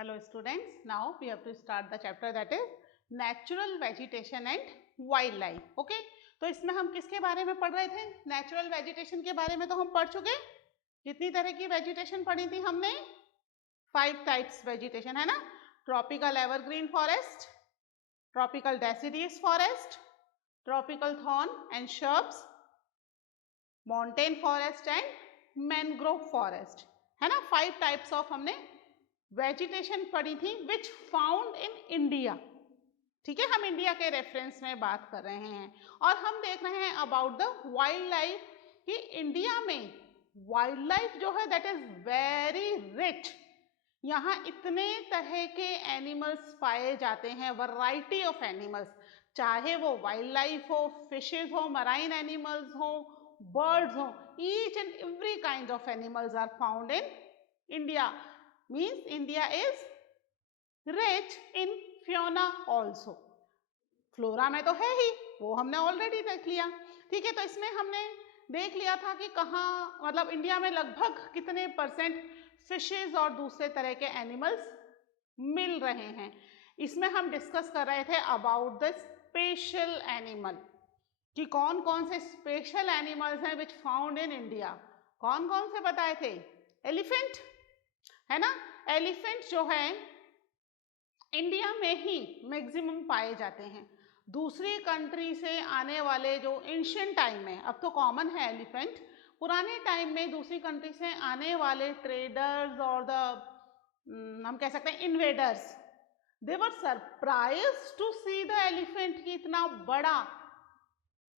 Hello students, now we have to start the chapter that is natural vegetation and wildlife. Okay, तो इसमें हम किसके बारे में पढ़ रहे थे? नेचुरल वेजिटेशन के बारे में तो हम पढ़ चुके। कितनी तरह की वेजिटेशन पढ़ी थी हमने? 5 टाइप्स वेजिटेशन, है ना? Tropical evergreen forest, tropical deciduous forest, tropical thorn and shrubs, mountain forest and mangrove forest, है ना? 5 टाइप्स ऑफ हमने वेजिटेशन पढ़ी थी विच फाउंड इन इंडिया। ठीक है, हम इंडिया के रेफरेंस में बात कर रहे हैं और हम देख रहे हैं अबाउट द वाइल्ड लाइफ कि इंडिया में वाइल्ड लाइफ जो है दैट इज वेरी रिच। यहाँ इतने तरह के एनिमल्स पाए जाते हैं, वैरायटी ऑफ एनिमल्स, चाहे वो वाइल्ड लाइफ हो, फिशेज हो, मराइन एनिमल्स हो, बर्ड्स हो, each and every kind of animals are found in India. Means India is rich in fauna also. Flora में तो है ही, वो हमने ऑलरेडी देख लिया। ठीक है, तो इसमें हमने देख लिया था कि कहाँ, मतलब इंडिया में लगभग कितने परसेंट फिशेज और दूसरे तरह के एनिमल्स मिल रहे हैं। इसमें हम डिस्कस कर रहे थे अबाउट द स्पेशल एनिमल कि कौन कौन से स्पेशल एनिमल्स हैं विच फाउंड इन इंडिया। कौन कौन से बताए थे? एलिफेंट, है ना? एलिफेंट जो है इंडिया में ही मैक्सिमम पाए जाते हैं। दूसरी कंट्री से आने वाले जो एंशिएंट टाइम में, अब तो कॉमन है एलिफेंट, पुराने टाइम में दूसरी कंट्री से आने वाले ट्रेडर्स और द हम कह सकते हैं invaders, they were surprised to see the elephant कि इतना बड़ा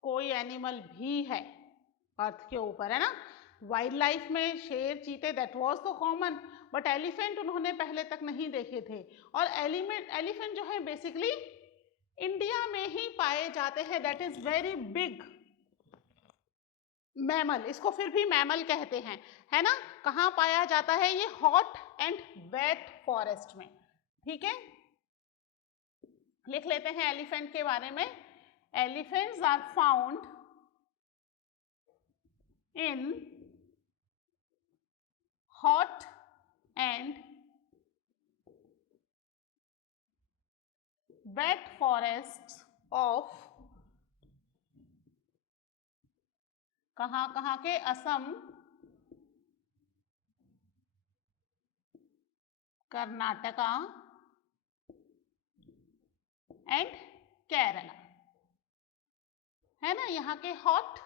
कोई एनिमल भी है अर्थ के ऊपर, है ना? वाइल्ड लाइफ में शेर, चीते, दैट वाज तो कॉमन, बट एलिफेंट उन्होंने पहले तक नहीं देखे थे। और एलिफेंट जो है बेसिकली इंडिया में ही पाए जाते हैं, that is very big mammal, इसको फिर भी मैमल कहते हैं, है ना? कहाँ पाया जाता है ये? हॉट एंड वेट फॉरेस्ट में। ठीक है, लिख लेते हैं एलिफेंट के बारे में। Elephants are found in hot and wet forests of कहाँ के? असम, कर्नाटका एंड केरला, है ना? यहाँ के हॉट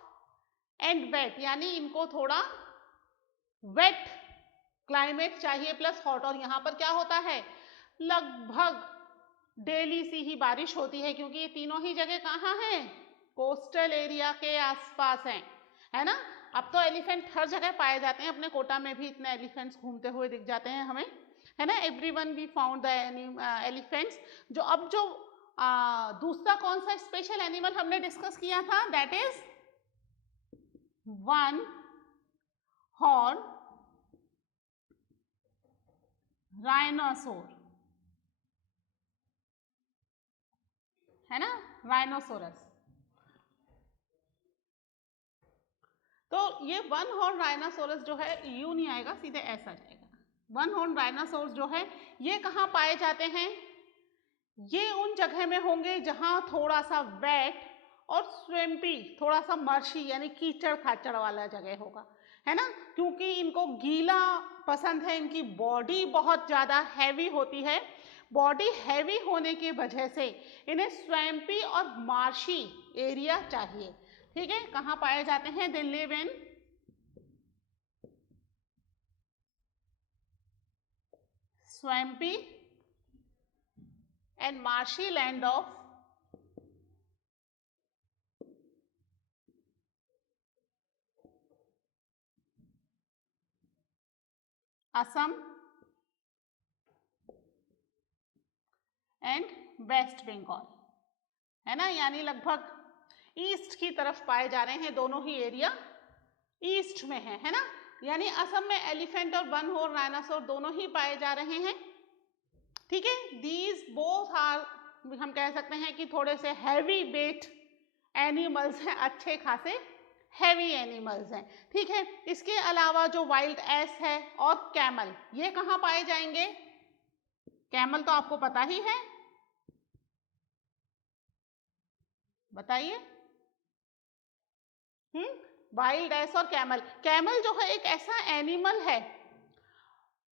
एंड वेट, यानी इनको थोड़ा वेट क्लाइमेट चाहिए प्लस हॉट। और यहाँ पर क्या होता है? लगभग डेली सी ही बारिश होती है, क्योंकि ये तीनों ही जगह कहाँ हैं? कोस्टल एरिया के आसपास हैं, है ना? अब तो एलिफेंट हर जगह पाए जाते हैं, अपने कोटा में भी इतने एलिफेंट्स घूमते हुए दिख जाते हैं हमें, है ना? Everyone we found the elephants. जो अब जो दूसरा कौन सा स्पेशल एनिमल हमने डिस्कस किया था, that is one horn rhinoceros, है ना? राइनोसोरस। तो ये वन हॉर्न राइनोसोरस जो है, यू नहीं आएगा, सीधे ऐसा जाएगा। वन हॉर्न राइनोसोरस जो है ये कहाँ पाए जाते हैं? ये उन जगह में होंगे जहां थोड़ा सा वेट और स्विम्पी, थोड़ा सा मर्शी यानी कीचड़ खाचड़ वाला जगह होगा, है ना? क्योंकि इनको गीला पसंद है, इनकी बॉडी बहुत ज़्यादा हैवी होती है। बॉडी हैवी होने की वजह से इन्हें स्वैम्पी और मार्शी एरिया चाहिए। ठीक है, कहाँ पाए जाते हैं? They live in swampy and marshy land of Assam and West Bengal, है ना? यानी लगभग ईस्ट की तरफ पाए जा रहे हैं, दोनों ही एरिया ईस्ट में है ना? यानी असम में एलिफेंट और वन हॉर्न राइनोसोर दोनों ही पाए जा रहे हैं। ठीक है, दीज बोथ आर, हम कह सकते हैं कि थोड़े से हैवी वेट एनिमल्स हैं, अच्छे खासे हैवी एनिमल्स हैं। ठीक है, इसके अलावा जो वाइल्ड एस है और कैमल, ये कहाँ पाए जाएंगे? कैमल तो आपको पता ही है, बताइए। वाइल्ड एस और कैमल। कैमल जो है एक ऐसा एनिमल है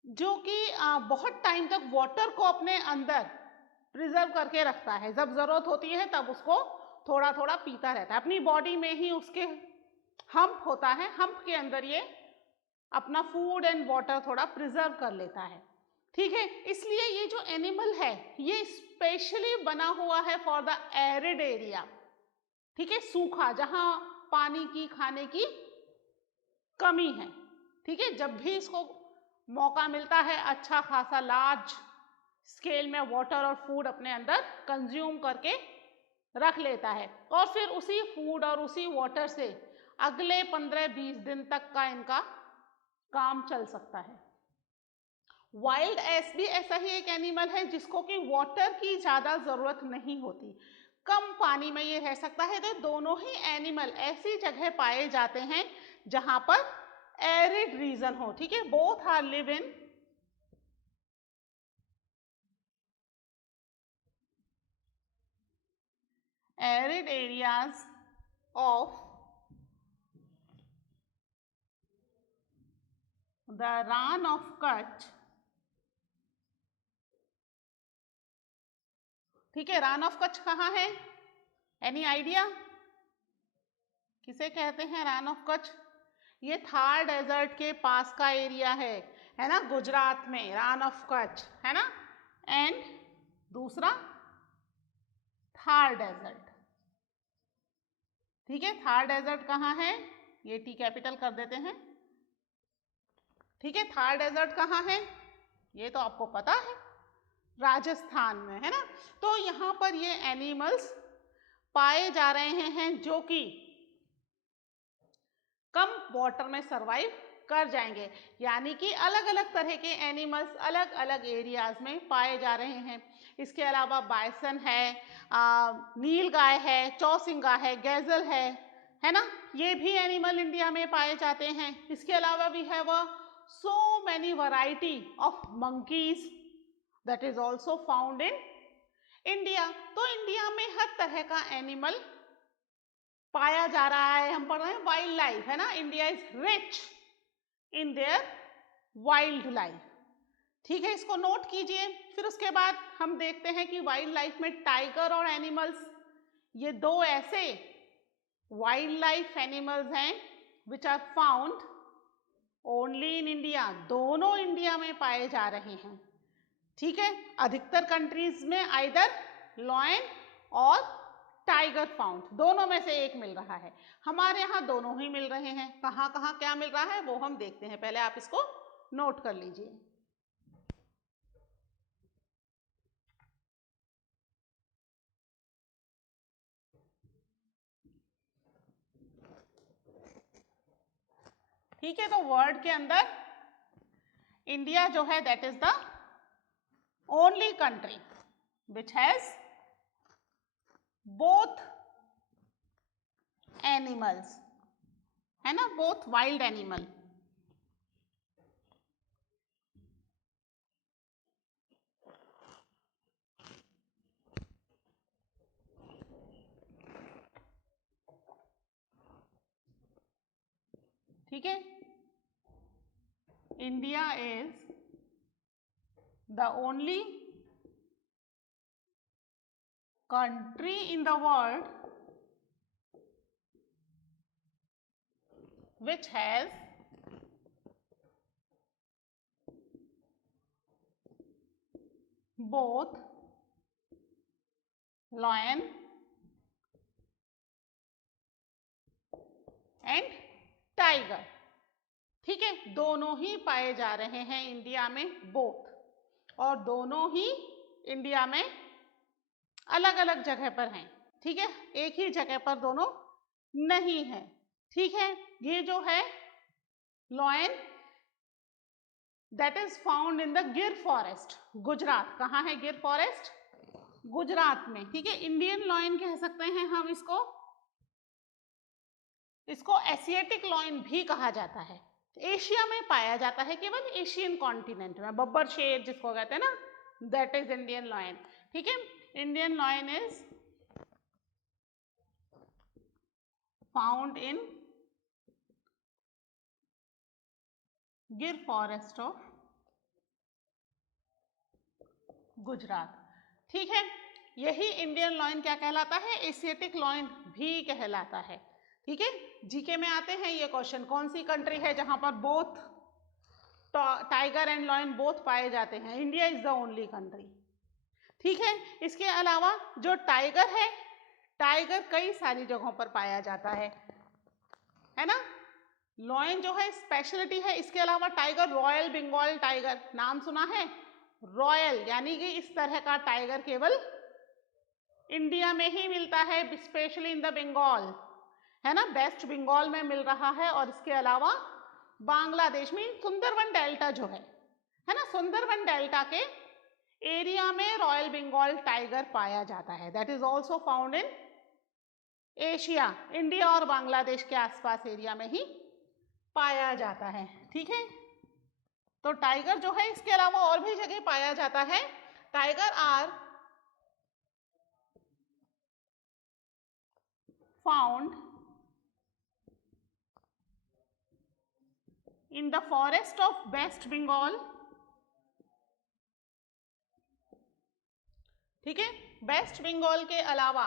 जो कि बहुत टाइम तक वाटर को अपने अंदर प्रिजर्व करके रखता है। जब जरूरत होती है तब उसको थोड़ा थोड़ा पीता रहता है। अपनी बॉडी में ही उसके हम्प होता है, हम्प के अंदर ये अपना फूड एंड वाटर थोड़ा प्रिजर्व कर लेता है, ठीक है। इसलिए ये जो एनिमल है ये स्पेशली बना हुआ है फॉर द एरिड एरिया, ठीक है, सूखा, जहां पानी की खाने की कमी है, ठीक है। जब भी इसको मौका मिलता है अच्छा खासा लार्ज स्केल में वाटर और फूड अपने अंदर कंज्यूम करके रख लेता है और फिर उसी फूड और उसी वाटर से अगले 15-20 दिन तक का इनका काम चल सकता है। वाइल्ड एस भी ऐसा ही एक एनिमल है जिसको कि वाटर की ज्यादा जरूरत नहीं होती, कम पानी में ये रह सकता है। तो दोनों ही एनिमल ऐसी जगह पाए जाते हैं जहां पर एरिड रीजन हो, ठीक है। Both are live in arid areas of the Rann of Kutch, ठीक है। रान ऑफ कच्छ कहाँ है? एनी आइडिया किसे कहते हैं रान ऑफ कच्छ? ये थार डेजर्ट के पास का एरिया है ना, गुजरात में रान ऑफ कच्छ है ना। एंड दूसरा थार डेजर्ट, ठीक है। थार डेजर्ट कहाँ है? ये टी कैपिटल कर देते हैं, ठीक है। थार डेजर्ट कहाँ है ये तो आपको पता है, राजस्थान में है ना। तो यहाँ पर ये एनिमल्स पाए जा रहे हैं जो कि कम वाटर में सरवाइव कर जाएंगे, यानी कि अलग अलग तरह के एनिमल्स अलग अलग एरियाज में पाए जा रहे हैं। इसके अलावा बाइसन है, नील गाय है, चौसिंगा है, गैजल है ना, ये भी एनिमल इंडिया में पाए जाते हैं। इसके अलावा we have so many variety of monkeys that is also found in India। तो इंडिया में हर तरह का एनिमल पाया जा रहा है। हम पढ़ रहे हैं वाइल्ड लाइफ है ना, India is rich in their wild life, ठीक है। इसको नोट कीजिए। फिर उसके बाद हम देखते हैं कि वाइल्ड लाइफ में टाइगर और एनिमल्स, ये दो ऐसे वाइल्ड लाइफ एनिमल्स हैं which are found only in India, दोनों इंडिया में पाए जा रहे हैं, ठीक है। अधिकतर कंट्रीज में आइदर लॉयन और टाइगर फाउंड, दोनों में से एक मिल रहा है। हमारे यहाँ दोनों ही मिल रहे हैं। कहाँ कहाँ क्या मिल रहा है वो हम देखते हैं, पहले आप इसको नोट कर लीजिए। ठीक है, तो वर्ल्ड के अंदर इंडिया जो है that is the only country which has both animals, है ना, बोथ वाइल्ड एनिमल। ठीक है, India is the only country in the world which has both lion and tiger, ठीक है। दोनों ही पाए जा रहे हैं इंडिया में बोथ, और दोनों ही इंडिया में अलग अलग जगह पर हैं, ठीक है, एक ही जगह पर दोनों नहीं है, ठीक है। ये जो है lion that is found in the गिर फॉरेस्ट, गुजरात। कहाँ है गिर फॉरेस्ट? गुजरात में, ठीक है। इंडियन लॉयन कह सकते हैं हम इसको एशियाटिक लॉयन भी कहा जाता है। एशिया में पाया जाता है, केवल एशियन कॉन्टिनेंट में। बब्बर शेर जिसको कहते हैं ना, दैट इज इंडियन लॉयन। ठीक है, Indian lion is found in गिर फॉरेस्ट ऑफ गुजरात। ठीक है, यही इंडियन लॉयन क्या कहलाता है? एशियाटिक लॉयन भी कहलाता है। ठीक है, जीके में आते हैं ये क्वेश्चन, कौन सी कंट्री है जहां पर both tiger and lion both पाए जाते हैं? India is the only country. ठीक है, इसके अलावा जो टाइगर है, टाइगर कई सारी जगहों पर पाया जाता है ना। लॉयन जो है स्पेशलिटी है, इसके अलावा टाइगर रॉयल बंगाल टाइगर नाम सुना है? रॉयल यानी कि इस तरह का टाइगर केवल इंडिया में ही मिलता है, स्पेशली इन द बंगाल, है ना, वेस्ट बंगाल में मिल रहा है। और इसके अलावा बांग्लादेश में सुंदरवन डेल्टा जो है ना, सुंदरवन डेल्टा के एरिया में रॉयल बंगाल टाइगर पाया जाता है। That is also found in Asia, India और बांग्लादेश के आसपास एरिया में ही पाया जाता है। ठीक है, तो टाइगर जो है इसके अलावा और भी जगह पाया जाता है। Tiger are found in the forest of West Bengal. ठीक है, वेस्ट बंगाल के अलावा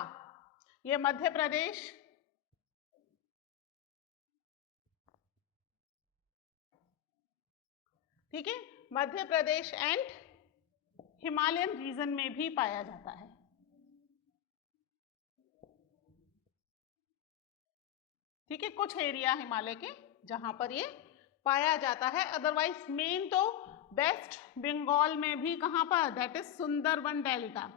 ये मध्य प्रदेश, ठीक है, Madhya Pradesh and Himalayan reason में भी पाया जाता है। ठीक है, कुछ एरिया हिमालय के जहां पर ये पाया जाता है। अदरवाइज मेन तो वेस्ट बंगाल में भी कहां पर? That is Sundarban delta.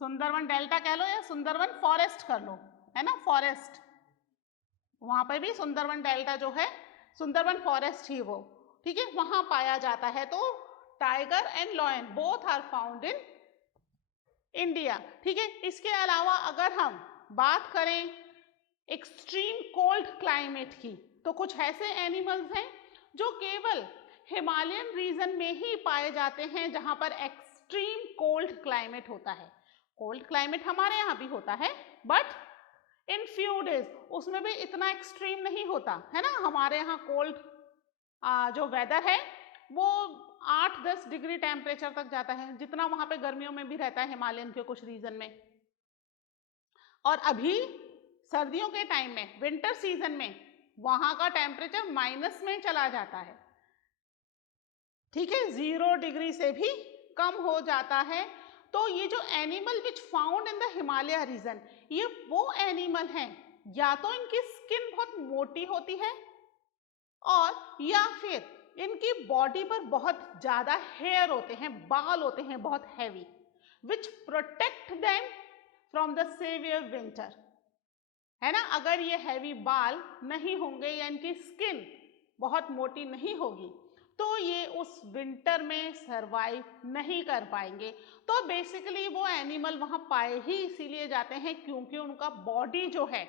Sundarban delta कह लो या सुंदरवन फॉरेस्ट कर लो, है ना, फॉरेस्ट, वहां पर भी सुंदरवन डेल्टा जो है, सुंदरवन फॉरेस्ट ही वो, ठीक है, वहां पाया जाता है। तो tiger and lion both are found in India. ठीक है, इसके अलावा अगर हम बात करें एक्सट्रीम कोल्ड क्लाइमेट की, तो कुछ ऐसे एनिमल्स हैं जो केवल हिमालयन रीजन में ही पाए जाते हैं जहां पर एक्सट्रीम कोल्ड क्लाइमेट होता है। कोल्ड क्लाइमेट हमारे यहाँ भी होता है, बट इन फ्यू डेज उसमें भी इतना एक्सट्रीम नहीं होता है ना। हमारे यहाँ कोल्ड जो वेदर है वो 8-10 डिग्री टेम्परेचर तक जाता है, जितना वहां पे गर्मियों में भी रहता है हिमालयन के कुछ रीजन में। और अभी सर्दियों के टाइम में, विंटर सीजन में, वहां का टेम्परेचर माइनस में चला जाता है। ठीक है, 0 डिग्री से भी कम हो जाता है। तो ये जो animal which found in the Himalaya region, ये वो एनिमल हैं या तो इनकी स्किन बहुत मोटी होती है और या फिर इनकी बॉडी पर बहुत ज्यादा हेयर होते हैं, बाल होते हैं बहुत heavy, which protect them from the severe winter, है ना। अगर ये हैवी बाल नहीं होंगे या इनकी स्किन बहुत मोटी नहीं होगी तो ये उस विंटर में सरवाइव नहीं कर पाएंगे। तो बेसिकली वो एनिमल वहां पाए ही इसीलिए जाते हैं क्योंकि उनका बॉडी जो है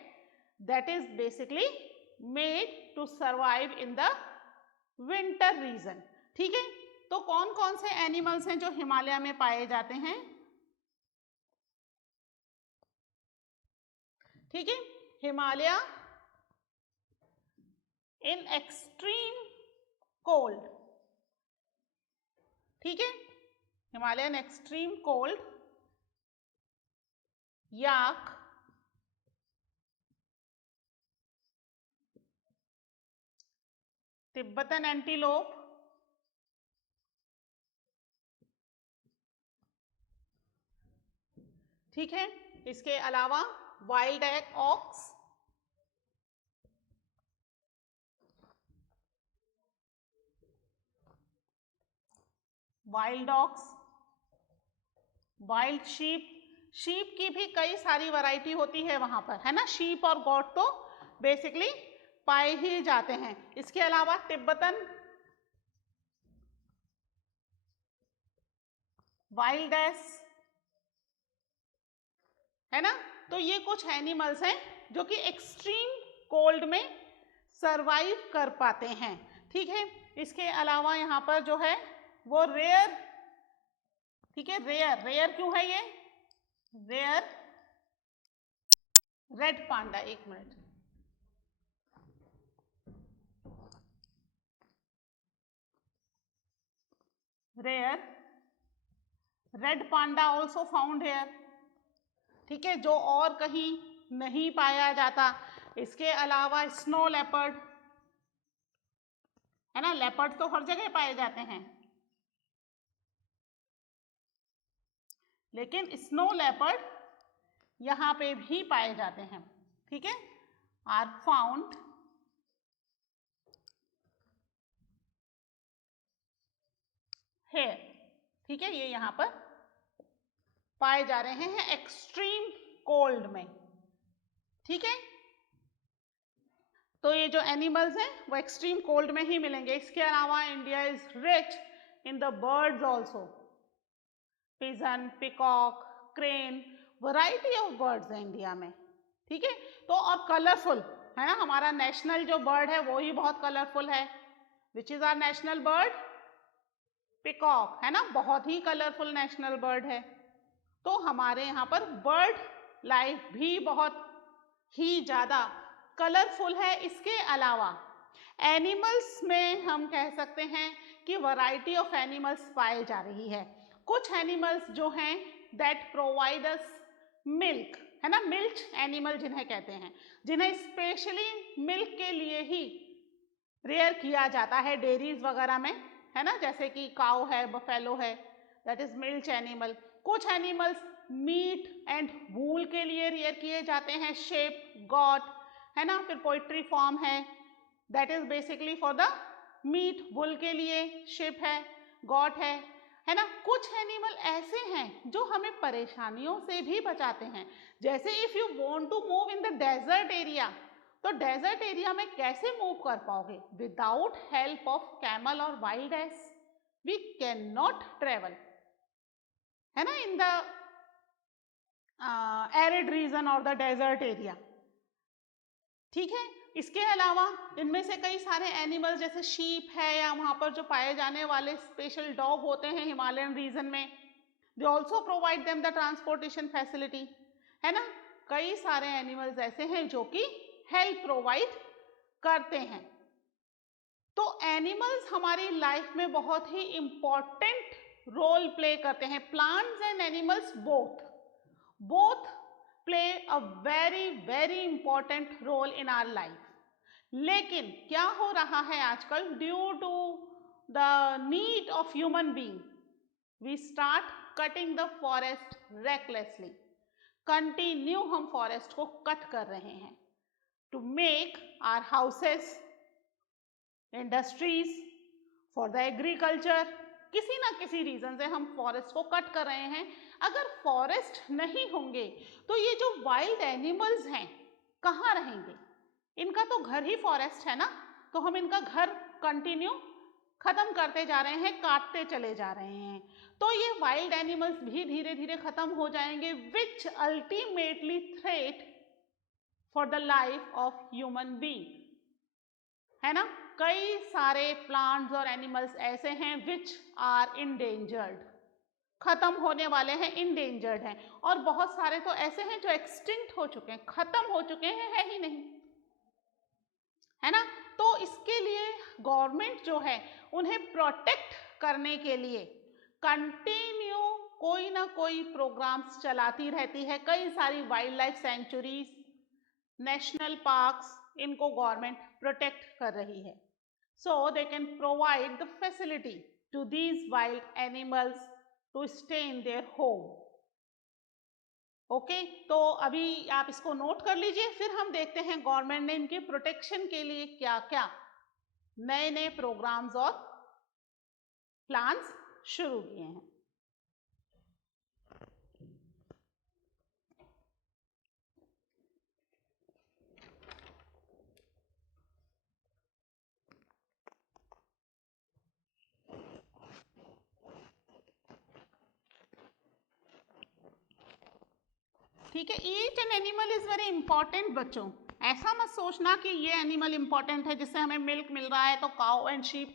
that is basically made to survive in the winter region. ठीक है, तो कौन कौन से एनिमल्स हैं जो हिमालय में पाए जाते हैं? ठीक है, हिमालय इन एक्सट्रीम कोल्ड, ठीक है, Himalayan extreme cold, yak, Tibetan antelope, ठीक है, इसके अलावा wild uh ox, wild ox, wild sheep, sheep की भी कई सारी वैरायटी होती है वहां पर, है ना। शीप और गॉट तो बेसिकली पाए ही जाते हैं। इसके अलावा तिब्बतन वाइल्ड एस, है ना। तो ये कुछ एनिमल्स हैं जो कि एक्सट्रीम कोल्ड में सरवाइव कर पाते हैं। ठीक है, इसके अलावा यहाँ पर जो है वो रेयर, ठीक है, रेयर, रेयर क्यों है ये? रेयर रेड पांडा, एक minute, rare red panda also found here, ठीक है, जो और कहीं नहीं पाया जाता। इसके अलावा स्नो लेपर्ड, है ना, लेपर्ड तो हर जगह पाए जाते हैं, लेकिन स्नो लेपर्ड यहाँ पे भी पाए जाते हैं, ठीक है, आर फाउंड हेयर, ठीक है, ये यहाँ पर पाए जा रहे हैं एक्सट्रीम कोल्ड में, ठीक है। तो ये जो एनिमल्स हैं वो एक्सट्रीम कोल्ड में ही मिलेंगे। इसके अलावा India is rich in the birds also, pigeon, peacock, crane, variety of birds है इंडिया में, ठीक है। तो और कलरफुल है ना, हमारा नेशनल जो बर्ड है वो ही बहुत कलरफुल है। Which is our national bird? Peacock, है ना, बहुत ही कलरफुल नेशनल बर्ड है। तो हमारे यहाँ पर बर्ड लाइफ भी बहुत ही ज़्यादा कलरफुल है। इसके अलावा एनिमल्स में हम कह सकते हैं कि वैरायटी ऑफ एनिमल्स पाई जा रही है। कुछ एनिमल्स जो हैं दैट प्रोवाइड अस मिल्क, है ना, मिल्क एनिमल जिन्हें कहते हैं, जिन्हें स्पेशली मिल्क के लिए ही रेयर किया जाता है डेयरीज वगैरह में, है ना, जैसे कि काऊ है, बफेलो है, दैट इज मिल्क एनिमल। कुछ एनिमल्स मीट एंड वूल के लिए रेयर किए जाते हैं, शेप, गॉट, है ना, फिर पोइट्री फॉर्म है, that is basically for the meat, wool के लिए शेप है, गॉट है ना। कुछ एनिमल ऐसे हैं जो हमें परेशानियों से भी बचाते हैं, जैसे if you want to move in the desert area, तो डेजर्ट एरिया में कैसे मूव कर पाओगे? विदाउट हेल्प ऑफ कैमल और wild ass we can not travel, है ना, इन द एरिड रीजन और द डेजर्ट एरिया, ठीक है। इसके अलावा इनमें से कई सारे एनिमल्स जैसे शीप है या वहाँ पर जो पाए जाने वाले स्पेशल डॉग होते हैं हिमालयन रीजन में, they also provide them the transportation facility, है ना। कई सारे एनिमल्स ऐसे हैं जो कि हेल्प प्रोवाइड करते हैं। तो एनिमल्स हमारी लाइफ में बहुत ही इंपॉर्टेंट रोल प्ले करते हैं। Plants and animals both play a very important role in our life. लेकिन क्या हो रहा है आजकल, due to the need of human being, we start cutting the forest recklessly. Continue हम फॉरेस्ट को कट कर रहे हैं to make our houses, industries, for the agriculture. किसी ना किसी रीजन से हम फॉरेस्ट को कट कर रहे हैं। अगर फॉरेस्ट नहीं होंगे तो ये जो वाइल्ड एनिमल्स हैं कहाँ रहेंगे? इनका तो घर ही फॉरेस्ट है ना, तो हम इनका घर कंटिन्यू खत्म करते जा रहे हैं, काटते चले जा रहे हैं, तो ये वाइल्ड एनिमल्स भी धीरे धीरे खत्म हो जाएंगे, which ultimately threat for the life of human being, है ना। कई सारे प्लांट्स और एनिमल्स ऐसे हैं विच आर इंडेंजर्ड, खत्म होने वाले हैं, इंडेंजर्ड हैं, और बहुत सारे तो ऐसे हैं जो एक्सटिंक्ट हो चुके हैं, खत्म हो चुके हैं, है ही नहीं, है ना। तो इसके लिए गवर्नमेंट जो है उन्हें प्रोटेक्ट करने के लिए कंटिन्यू कोई ना कोई प्रोग्राम्स चलाती रहती है। कई सारी wild life sanctuaries, national parks, इनको गवर्नमेंट प्रोटेक्ट कर रही है, so they can provide the facility to these wild animals to stay in their home. Okay, तो अभी आप इसको नोट कर लीजिए, फिर हम देखते हैं गवर्नमेंट ने इनके प्रोटेक्शन के लिए क्या क्या नए नए प्रोग्राम्स और प्लान्स शुरू किए हैं। ठीक है, each an animal is very important. बच्चों ऐसा मत सोचना कि ये एनिमल इंपॉर्टेंट है जिससे हमें मिल्क मिल रहा है तो cow and sheep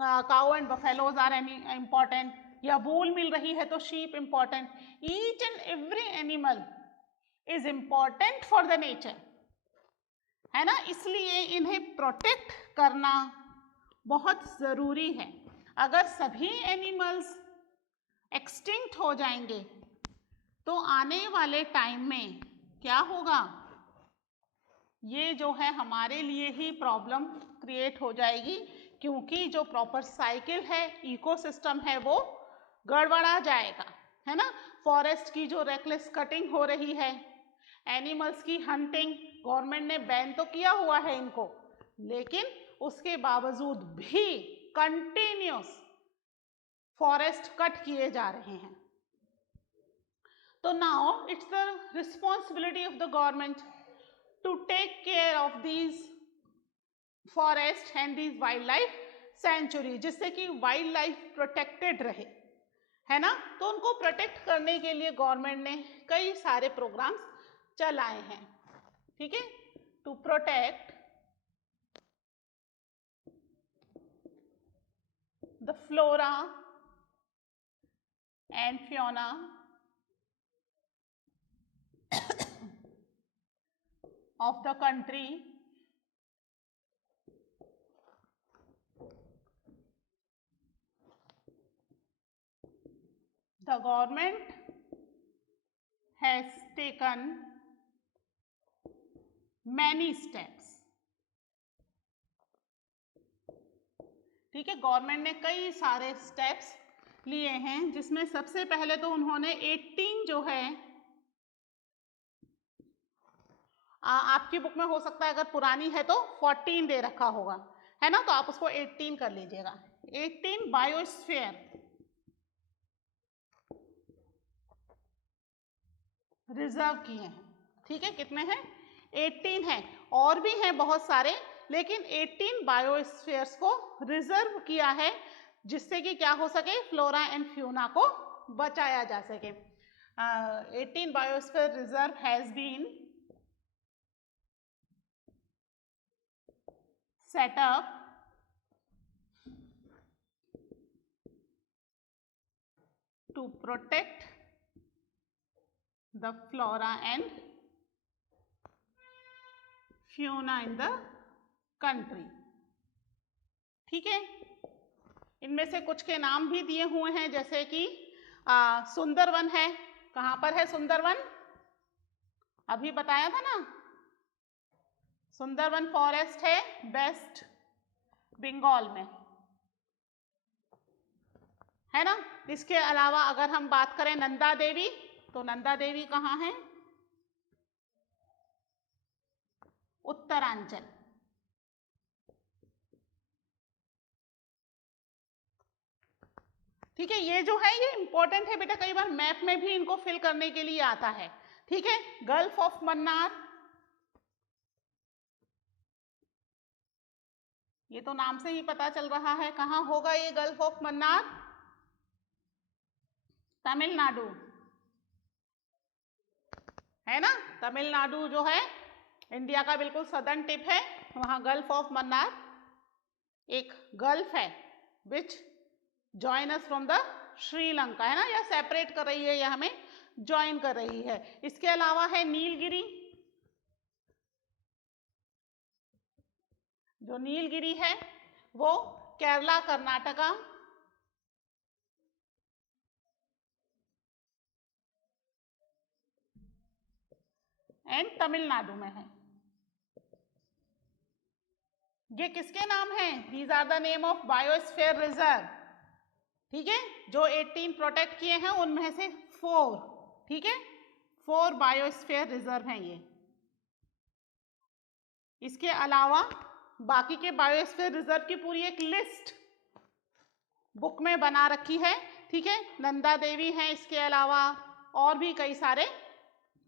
cow and buffaloes are important, या वूल मिल रही है तो sheep important. Each and every animal is important for the nature, है ना. इसलिए इन्हें प्रोटेक्ट करना बहुत ज़रूरी है. अगर सभी एनिमल्स एक्सटिंक्ट हो जाएंगे तो आने वाले टाइम में क्या होगा, ये जो है हमारे लिए ही प्रॉब्लम क्रिएट हो जाएगी, क्योंकि जो प्रॉपर साइकिल है, इकोसिस्टम है, वो गड़बड़ा जाएगा, है ना. फॉरेस्ट की जो रेकलेस कटिंग हो रही है, एनिमल्स की हंटिंग, गवर्नमेंट ने बैन तो किया हुआ है इनको, लेकिन उसके बावजूद भी कंटिन्यूस फॉरेस्ट कट किए जा रहे हैं. तो now it's the responsibility of the government to take care of these forest and these wildlife sanctuary, जिससे कि वाइल्ड लाइफ प्रोटेक्टेड रहे, है ना. तो उनको प्रोटेक्ट करने के लिए गवर्नमेंट ने कई सारे प्रोग्राम्स चलाए हैं, ठीक है. To protect the flora and fauna of the country, the government has taken many steps. ठीक है, गवर्नमेंट ने कई सारे स्टेप्स लिए हैं, जिसमें सबसे पहले तो उन्होंने 18 जो है, आपकी बुक में हो सकता है अगर पुरानी है तो 14 दे रखा होगा, है ना, तो आप उसको 18 कर लीजिएगा. 18 बायोस्फीयर रिजर्व किए हैं, ठीक है. कितने हैं? 18 हैं, और भी हैं बहुत सारे, लेकिन 18 बायोस्फीयर्स को रिजर्व किया है, जिससे कि क्या हो सके, फ्लोरा एंड फ्यूना को बचाया जा सके. 18 biosphere reserve has been set up to protect the flora and fauna in the country. ठीक है, इनमें से कुछ के नाम भी दिए हुए हैं, जैसे कि सुंदरवन है. कहाँ पर है सुंदरवन? अभी बताया था ना, सुंदरवन फॉरेस्ट है वेस्ट बंगाल में, है ना. इसके अलावा अगर हम बात करें नंदा देवी, तो नंदा देवी कहाँ है? उत्तरांचल. ठीक है, ये जो है ये इंपॉर्टेंट है बेटा, कई बार मैप में भी इनको फिल करने के लिए आता है. ठीक है, गल्फ ऑफ मन्नार, ये तो नाम से ही पता चल रहा है. कहाँ होगा ये गल्फ ऑफ मन्नार? तमिलनाडु, है ना. तमिलनाडु जो है इंडिया का बिल्कुल सदर्न टिप है, वहां गल्फ ऑफ मन्नार एक गल्फ है which join us from the Sri Lanka, है ना, या सेपरेट कर रही है या हमें ज्वाइन कर रही है. इसके अलावा है नीलगिरी, जो नीलगिरी है वो केरला, कर्नाटका एंड तमिलनाडु में है. ये किसके नाम है? These are the name of biosphere reserve. ठीक है, जो 18 प्रोटेक्ट किए हैं उनमें से 4, ठीक है, 4 बायोस्फीयर रिजर्व हैं ये. इसके अलावा बाकी के बायोस्फीयर रिजर्व की पूरी एक लिस्ट बुक में बना रखी है. ठीक है, नंदा देवी है, इसके अलावा और भी कई सारे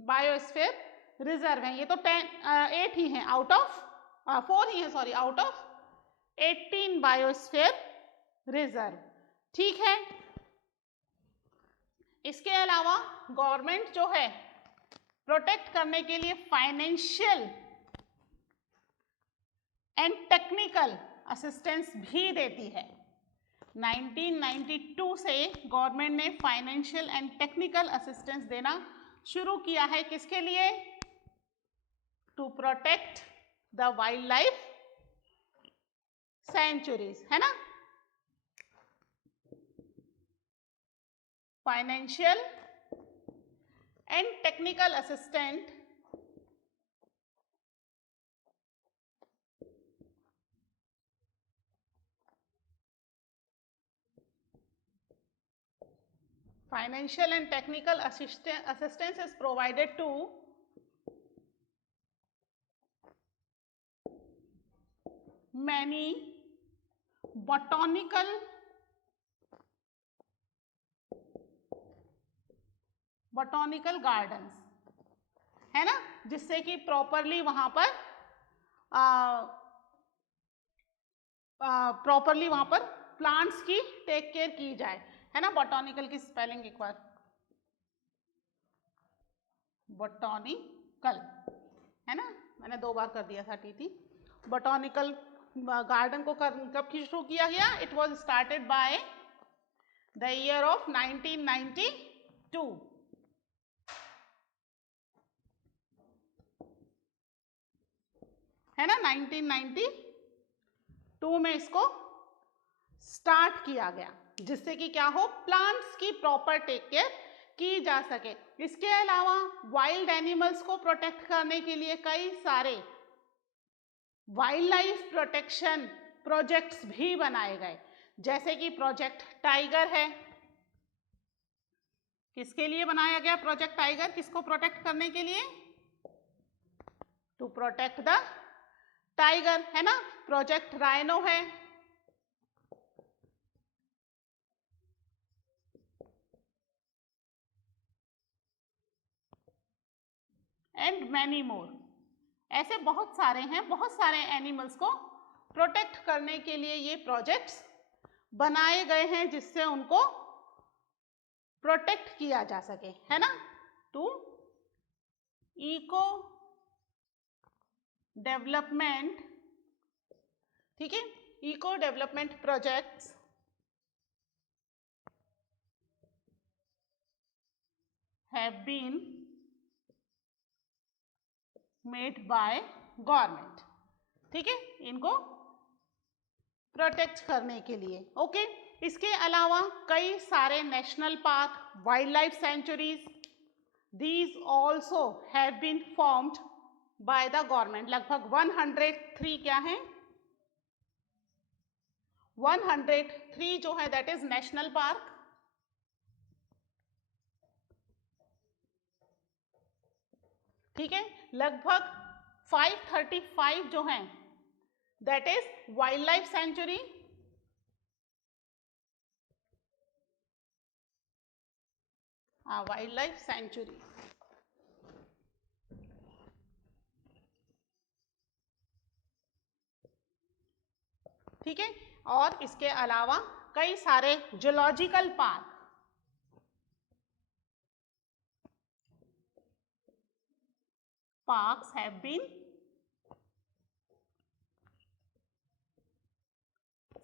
बायोस्फीयर रिजर्व हैं. ये तो 8 ही हैं आउट ऑफ 4 ही हैं, sorry, out of 18 biosphere reserve. ठीक है, इसके अलावा गवर्नमेंट जो है प्रोटेक्ट करने के लिए फाइनेंशियल एंड टेक्निकल असिस्टेंस भी देती है. 1992 से गवर्नमेंट ने फाइनेंशियल एंड टेक्निकल असिस्टेंस देना शुरू किया है, किसके लिए? To protect the wild life sanctuaries, है ना। Financial and technical assistant financial and technical assistance is provided to many botanical gardens, है ना, जिससे कि प्रॉपरली वहां पर प्लांट्स की टेक केयर की जाए, है ना। बॉटनिकल की स्पेलिंग एक बार, बॉटनिकल, है ना, मैंने 2 बार कर दिया था टीटी। बॉटनिकल गार्डन को कब शुरू किया गया? It was started by the year of 1992, है ना। 1992 में इसको स्टार्ट किया गया, जिससे कि क्या हो, प्लांट्स की प्रॉपर टेक केयर की जा सके। इसके अलावा वाइल्ड एनिमल्स को प्रोटेक्ट करने के लिए कई सारे वाइल्ड लाइफ प्रोटेक्शन प्रोजेक्ट्स भी बनाए गए, जैसे कि प्रोजेक्ट टाइगर है। किसके लिए बनाया गया प्रोजेक्ट टाइगर? किसको प्रोटेक्ट करने के लिए? टू प्रोटेक्ट द टाइगर, है ना। प्रोजेक्ट राइनो है, एंड मैनी मोर। ऐसे बहुत सारे हैं, बहुत सारे एनिमल्स को प्रोटेक्ट करने के लिए ये प्रोजेक्ट्स बनाए गए हैं, जिससे उनको प्रोटेक्ट किया जा सके, है ना। टू इको डेवलपमेंट, ठीक है, eco development projects have been made by government, ठीक है, इनको प्रोटेक्ट करने के लिए। ओके, इसके अलावा कई सारे national park, wild life sanctuaries, these also have been formed by the government. लगभग 103 क्या है, 103 जो है दैट इज नेशनल पार्क, ठीक है। लगभग 535 जो है that is wild life sanctuary, wild life sanctuary, ठीक है। और इसके अलावा कई सारे zoological park, parks have been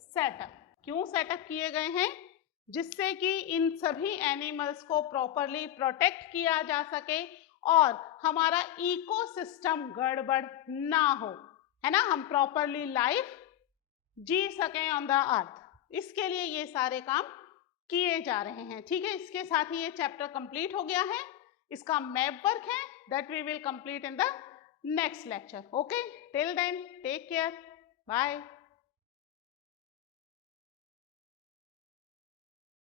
setup. क्यों सेटअप किए गए हैं? जिससे कि इन सभी एनिमल्स को प्रॉपरली प्रोटेक्ट किया जा सके और हमारा इकोसिस्टम गड़बड़ ना हो, है ना, हम प्रॉपरली लाइफ जी सकें ऑन द अर्थ। इसके लिए ये सारे काम किए जा रहे हैं, ठीक है। इसके साथ ही ये चैप्टर कंप्लीट हो गया है। इसका मैप वर्क है that we will complete in the next lecture. Okay, till then take care, bye.